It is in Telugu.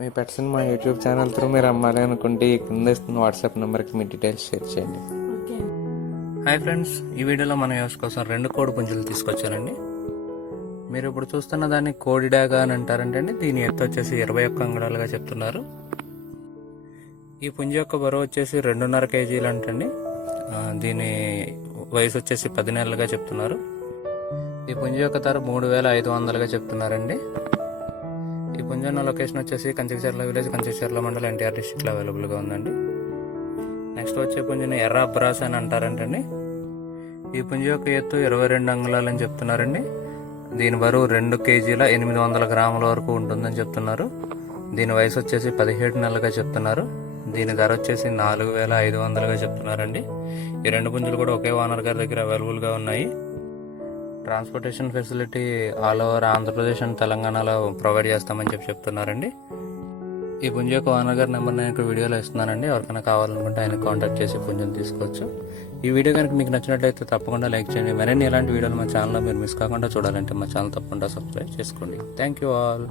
మీ పెట్స్ని మా యూట్యూబ్ ఛానల్ త్రూ మీరు అమ్మాలి అనుకుంటే కింద ఇస్తున్న వాట్సాప్ నెంబర్కి మీ డీటెయిల్స్ షేర్ చేయండి. హాయ్ ఫ్రెండ్స్, ఈ వీడియోలో మన యూస్ కోసం 2 కోడి పుంజులు తీసుకొచ్చానండి. మీరు ఇప్పుడు చూస్తున్న దాన్ని కోడి డాగా అని అంటారంటే అండి. దీని ఎత్తు వచ్చేసి 21 అంగుళాలుగా చెప్తున్నారు. ఈ పుంజు యొక్క బరువు వచ్చేసి 2.5 కేజీలు అంటండి. దీని వయసు వచ్చేసి 10 నెలలుగా చెప్తున్నారు. ఈ పుంజు యొక్క ధర 3,500గా చెప్తున్నారండి. ఈ పుంజు ఉన్న లొకేషన్ వచ్చేసి కంచికచర్ల విలేజ్, కంచికచర్ల మండలం, ఎన్టీఆర్ డిస్ట్రిక్ట్లో అవైలబుల్గా ఉందండి. నెక్స్ట్ వచ్చే పుంజుని ఎర్ర అబ్రాస్ అని అంటారంటండి. ఈ పుంజు యొక్క ఎత్తు 22 అంగుళాలు అని చెప్తున్నారండి. దీని బరువు 2 కేజీల 800 గ్రాముల వరకు ఉంటుందని చెప్తున్నారు. దీని వయసు వచ్చేసి 17 నెలలుగా చెప్తున్నారు. దీని ధర వచ్చేసి 4,500గా చెప్తున్నారండి. ఈ 2 పుంజులు కూడా ఒకే ఓనర్ గారి దగ్గర అవైలబుల్గా ఉన్నాయి. Transportation facility all over Andhra Pradesh and తెలంగాణలో ప్రొవైడ్ చేస్తామని చెప్తున్నారండి. ఈ పుంజు యొక్క ఓనర్ గారి నెంబర్ నేను ఇక్కడ వీడియోలో ఇస్తున్నానండి. ఎవరికైనా కావాలనుకుంటే ఆయన కాంటాక్ట్ చేసి పుంజుని తీసుకోవచ్చు. ఈ వీడియో కనుక మీకు నచ్చినట్లయితే తప్పకుండా లైక్ చేయండి. మరిన్ని ఇలాంటి వీడియోలు మా ఛానల్లో మీరు మిస్ కాకుండా చూడాలంటే మా ఛానల్ తప్పకుండా సబ్స్క్రైబ్ చేసుకోండి. Thank you all.